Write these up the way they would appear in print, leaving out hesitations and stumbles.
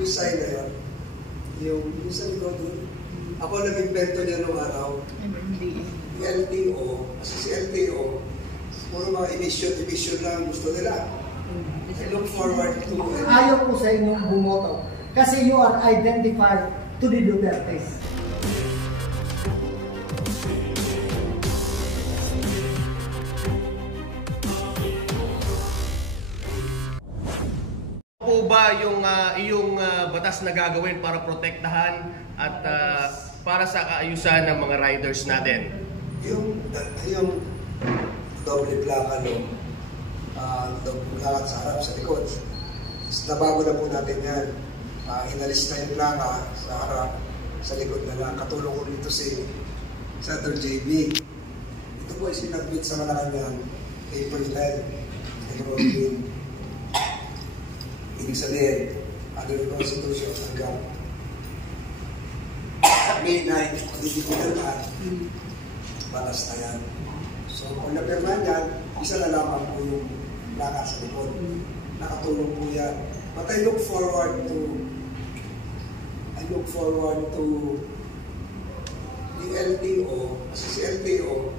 yung sign na yun, yung sa likod doon, ako nag-invento niya noong araw, LTO, kasi si LTO, puro mga emission lang gusto nila. I look forward to it. Ayaw po sa inyong bumoto kasi you are identified to the Dutertes. Po ba yung iyong batas na gagawin para protektahan at para sa kaayusan ng mga riders natin? Yung doble plaka no, doble plaka sa harap, sa likod. Nabago na po natin yan. Inalis na yung plaka sa harap, sa likod na lang. Katulong ko dito si Senator JB. Ito po ay sinabit sa Malacanang April 10. Enrollment. Ibig sabihin, under the Constitution hanggang May 9, hindi ko na batas na yan. So, kung napirman yan, isa na lamang po yung plaka sa likod. Nakatulong po yan. But I look forward to the LTO, kasi si LTO,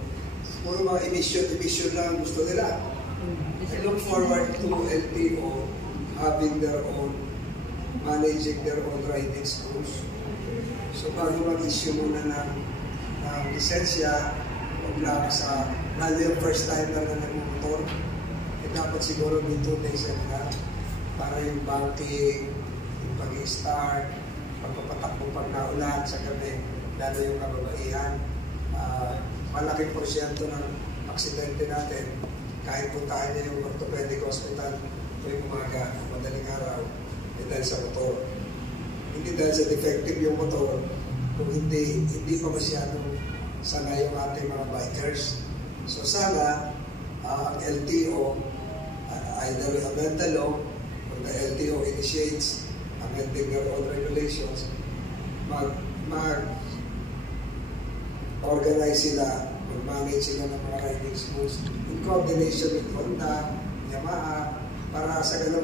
puro mga emission lang gusto nila. I look forward to LTO having their own, managing their own riding schools. So bago mag-issue muna ng lisensya, wala ka sa, lalo yung first time lang na nagmumotor, dapat siguro may 2 days na para yung banking, yung pag-i-start, pagpapatakbo pag naulan sa gabi, lalo yung kababaihan. Malaking porsyento ng aksidente natin, kahit puntahan niya yung orthopedic hospital tuwing umaga, madaling araw, dahil sa motor. Hindi dahil sa defective yung motor, kung hindi pa masyadong sanay yung ating mga bikers. So sana, ang LTO, either amend the law, or the LTO initiates amending their own regulations, mag-organize sila, mag-manage sila ng mga riding schools in coordination with Honda, Yamaha, para sa gano'n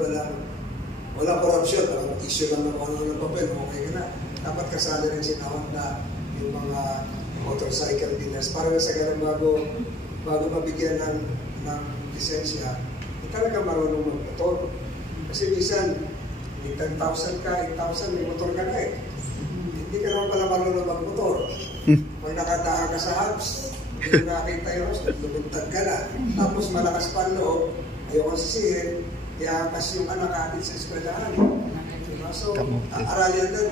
walang korupsyon, walang issue lang ng ng papel, okay ka na. Dapat kasali rin sila Honda, yung mga motorcycle dealers, para sa gano'n bago mabigyan ng lisensya, talaga marunong mag-motor. Kasi minsan, may 10,000 ka, 8,000, may motor ka na eh. Hindi ka naman pala marunong mag-motor. Kung nakadaan ka sa hubs, hindi mo nakakita yung host, lumuntag ka na. Tapos malakas pa ang loob, ayaw kang sisihin, kaya kasi yung anak atin sa eskwelahan. Diba? So, aralyan din.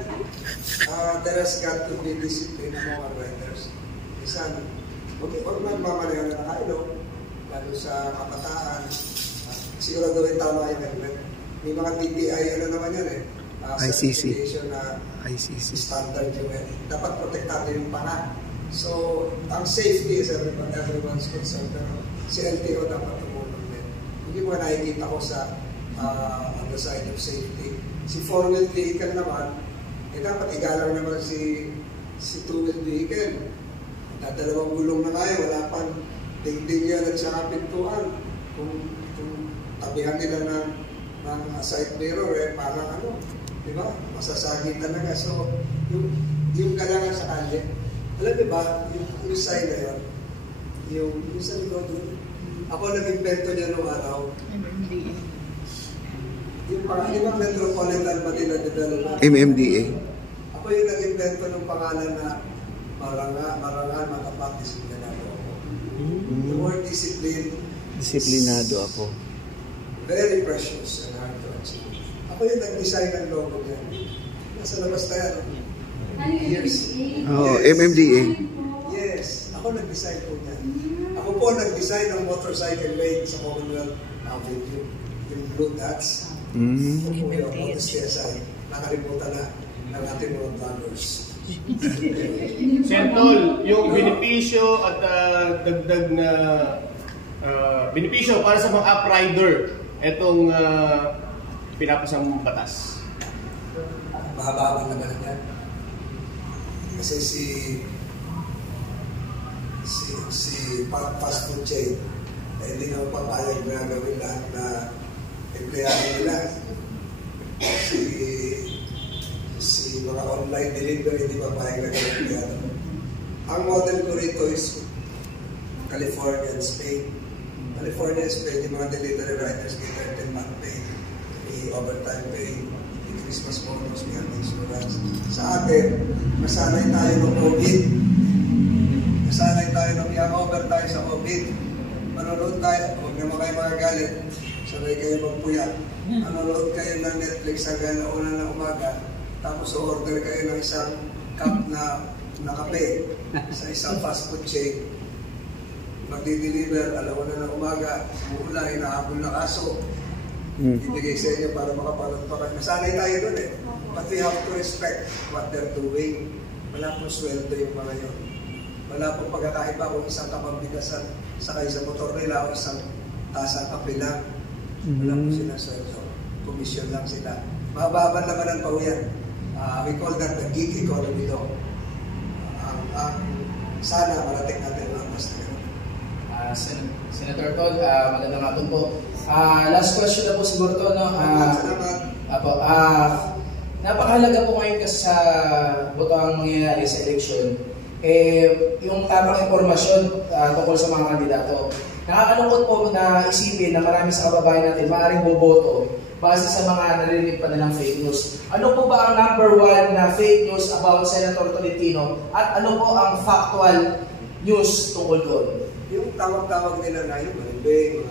There has got to be discipline ng mga riders. Minsan, huwag magmamalayan na nakailo, lalo sa kabataan. Siguraduhin tama yung helmet. May mga TTI, ano naman yan eh. ICC. ICC. Standard yung dapat protektado yung pana. So, ang safety is everyone's concern. Pero si LTO dapat tumulong din. Hindi mo nakikita ko sa on the side of safety. Si 4-wheel vehicle naman, dapat igalang naman si 2-wheel vehicle. Dalawang gulong na kayo, wala pang dingding yan at saka pintuan. Kung tabihan nila ng side mirror, parang ano, di ba? Masasagit talaga. So, yung galangan sa kalye, alam niyo ba, yung sign na yun, yung sa likod doon, ako nag-invento niya noong araw. Yung pang-ibang Metropolitan Manila Development. MMDA. Ako yung nag-invento ng pangalan na marangal, matapat, disiplinado ako. The word discipline. Disiplinado ako. Very precious and hard to achieve. Ako yung nag-design ng logo niya. Nasa labas tayo. Years. Oh, yes. MMDA. Yes. Ako nag-design po niya. Ako po nag-design ng motorcycle lane sa Commonwealth Avenue. Yung blue dots. Ito po yung honesty aside. Nakalimutan na ng ating mga vloggers. Sentol, yung benepisyo at dagdag na benepisyo para sa mga uprider itong pinapasang batas. Mahaba-haba naman yan. Kasi si fast food chain, hindi na papayag na gawin lahat na empleyado nila. Si online delivery, di ba pahing nag-empleyado. Ang model ko rito is California and Spain. California and Spain, yung mga delivery riders may 13-month pay, may overtime pay, may Christmas bonus, may insurance. Sa atin, masanay tayo ng COVID. Masanay tayo ng over tayo sa COVID. Manonood tayo, huwag naman kayo magagalit. Sanay kayo magpuyat. Manonood kayo ng Netflix hanggang na una ng umaga. Tapos order kayo ng isang cup na kape sa isang fast food chain. Magdi-deliver, alauna ng umaga, mula, inahabol na kaso. Ibigay sa inyo para makapalot pa kayo. Masanay tayo doon eh. But we have to respect what they're doing. Wala pong sweldo yung mga yun. Wala pong pagkakaiba kung isang kapambigasan sakay sa motor nila o isang tasang kape lang. Wala pong sila sweldo. Commission lang sila. Mababan naman ang pahuyan. We call that the gig economy law. Sana marating natin ang mas na gano'n. Senator Tol, magandang hapon po. Last question na po siguro to, no? Napakahalaga po ngayon kasi sa botang mangyayari sa eleksyon, yung tamang impormasyon tungkol sa mga kandidato. Nakakalungkot po na isipin na marami sa kababayan natin maaaring boboto base sa mga narinig pa nilang fake news. Ano po ba ang number 1 na fake news about Senator Tolentino at ano po ang factual news tungkol doon? Yung tawag-tawag nila na yung malibing.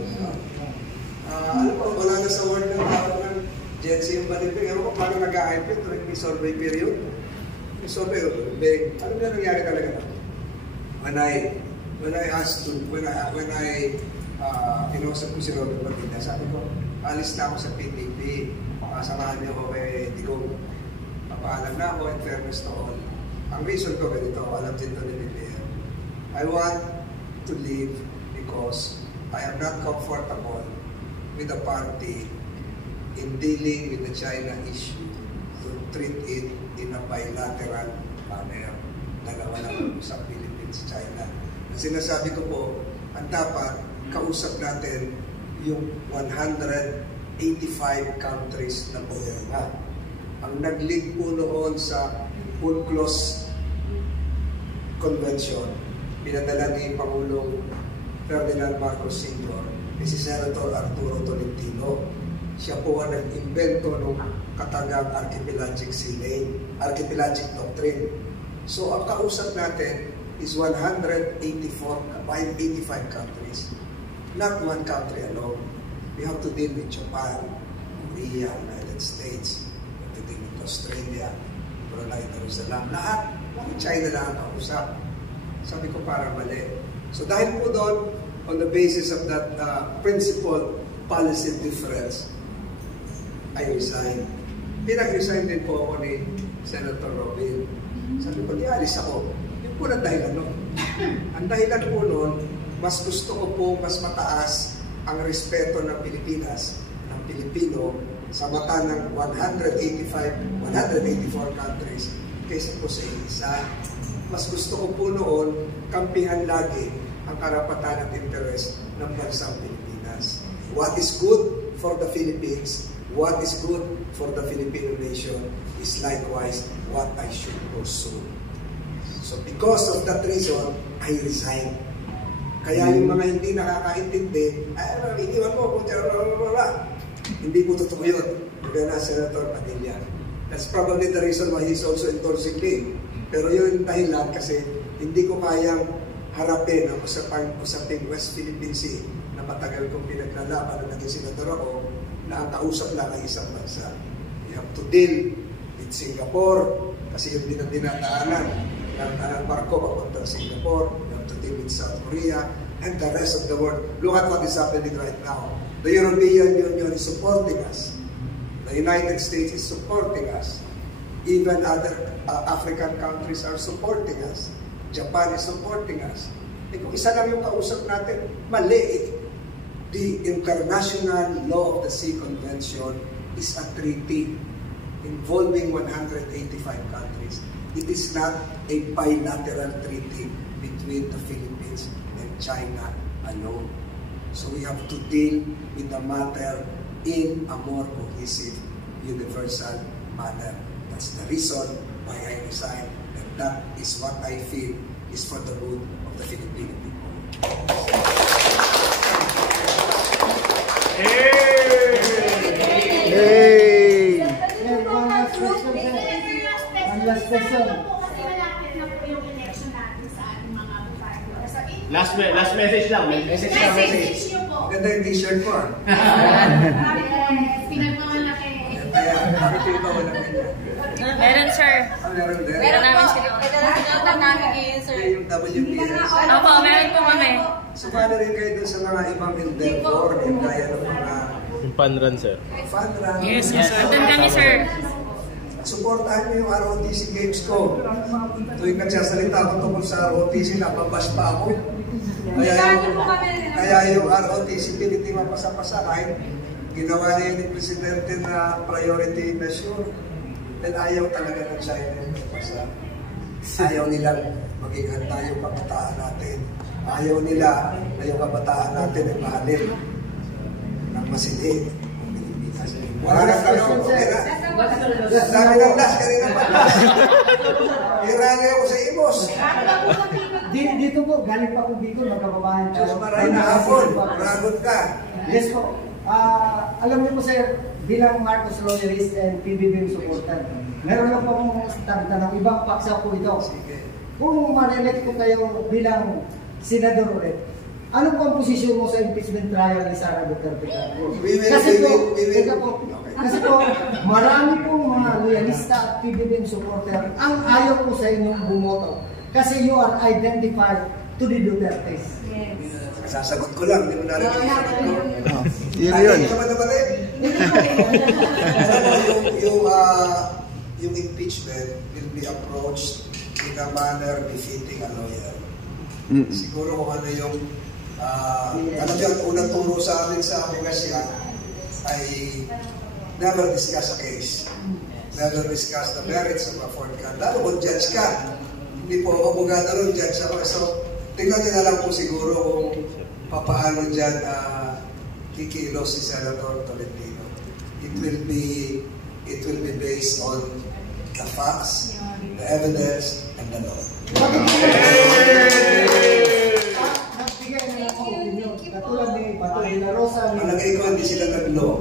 Ano po, wala na sa word ng tawag ng Gen Z yung malibing. Ano po, paano nag-a-hype yun tuwing may survey period? May survey yung malibing. Ano na nangyari talaga na? When I asked to, when I kinausap ko si Robert Padilla, sabi ko, alis na ako sa PTP, pakasamahan niyo ako kay Digong. Papaalam na ako in fairness to all. Ang reason ko ganito, alam din ito ni Biblia. I want to leave because I am not comfortable with the party in dealing with the China issue to treat it in a bilateral manner. Dalawa lang sa Philippines, China. Ang sinasabi ko po, ang dapat kausap natin yung 185 countries na pumirma. Ang nag-lead po noon sa UNCLOS Convention, pinadala ni Pangulong Ferdinand Marcos Sr. si Senator Arturo Tolentino. Siya po ang nag-invento ng katagang archipelagic sea lane, archipelagic doctrine. So ang kausap natin is 185 countries. Not one country alone. We have to deal with Japan, Korea, United States, we have to deal with Australia, Brunei, Darussalam, lahat. China lang ang kausap. Sabi ko parang mali. So dahil po doon, on the basis of that principle, policy difference, I resigned. Pinag-resign din po ako ni Senator Robin. Sabi ko, di alis ako. Yung po na dahilan nun. Ang dahilan po nun, mas gusto ko po mas mataas ang respeto ng Pilipinas, ng Pilipino, sa mata ng 184 countries kaysa po sa isa. Mas gusto ko po noon kampihan lagi ang karapatan at interes ng bansang Pilipinas. What is good for the Philippines, what is good for the Filipino nation is likewise what I should pursue. So because of that reason, I resigned. Kaya yung mga hindi nakakaintindi, iniwan mo kung hindi po totoo yun. Kaya na Senator Padilla. That's probably the reason why he's also endorsing me. Pero yun dahilan kasi hindi ko kayang harapin ang usaping West Philippine Sea na matagal kong pinaglalaban na naging senador ako na ang kausap lang ay isang bansa. You have to deal with Singapore kasi yun din ang dinataanan ng barko papunta sa Singapore. To deal with South Korea and the rest of the world. Look at what is happening right now. The European Union is supporting us. The United States is supporting us. Even other African countries are supporting us. Japan is supporting us. E kung isa lang yung kausap natin, mali. The International Law of the Sea Convention is a treaty involving 185 countries. It is not a bilateral treaty between the Philippines and China alone. So we have to deal with the matter in a more cohesive, universal manner. That's the reason why I resigned. And that is what I feel is for the good of the Filipino people. Hey! One last question, sir. One last question. Last message lang. Message na message. Maganda yung t-shirt ko ah. Pinagmamalaki. Kaya, bakit yung iba walang ganyan? Meron, sir. Meron din? Meron namin sila. Pinagmamalaki namin ngayon, sir. Yung WPS. Opo, meron po kami. Sumali rin kayo dun sa mga ibang endeavor, yung gaya ng mga Fun run, sir. fun run. Yes. Andun kami, sir. Supportahan niyo yung ROTC Games ko. Tuwing nagsasalita ako tungkol sa ROTC, napabash pa ako. Kaya yung ROTC hindi mapasa-pasa kahit ginawa niya ni Presidente na priority measure. Dahil ayaw talaga ng China yung mapasa. Ayaw nilang maging handa yung kabataan natin. Ayaw nila na yung kabataan natin ay mahalin ng masilid. Wala nang tanong, okay na. Sabi ng last, kanina pa. Irani ako sa Imos. Dito po, galing pa po Bicol, magkababahan. Diyos maray na hapon, ragot ka. Yes po. Alam niyo po sir, bilang Marcos Loyalist and PBBM supporter, meron lang po akong tanong, ibang paksa po ito. Sige. Kung ma-elect ko kayo bilang senador ulit, ano po ang posisyon mo sa impeachment trial ni Sara Duterte? Kasi po, marami pong mga loyalista at PBBM supporter ang ayaw po sa inyong bumoto. Kasi you are identified to the Dutertes. Sasagot ko lang, hindi mo narinig yung sagot ko. Yun Ayaw yun. ka ba naman eh? Yung impeachment will be approached in a manner befitting a lawyer. Siguro kung ano yung alam niyo, ang unang turo sa amin sa abogasya ay never discuss a case. Never discuss the merits of a foreign country. Lalo kung judge ka. Hindi po ako abogado rin, judge ako. So, tingnan niyo na lang po siguro kung papaano dyan kikilos si Senator Tolentino. It will be based on the facts, the evidence, and the law. Nagbigay na ako opinion. Katulad ni Patoy La Rosa. Malagay ko, hindi sila nag-law.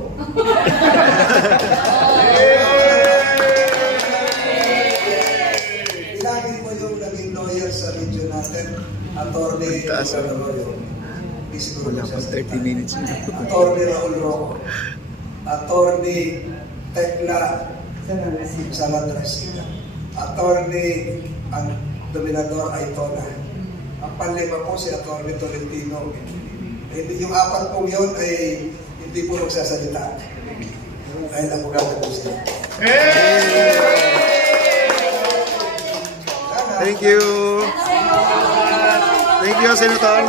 Ilagin mo yung naging lawyer sa region natin, Atty. Arroyo. Hindi siguro Wala pa 30 minutes. Atty. Raul Roco. Atty. Tekla Saladresina. Atty. ang dominador Aitona. Ang panlima po si Atty. Tolentino. Yung apat pong yun ay hindi po magsasalita. Dahil abogado po sila. Thank you. Thank you, Senator.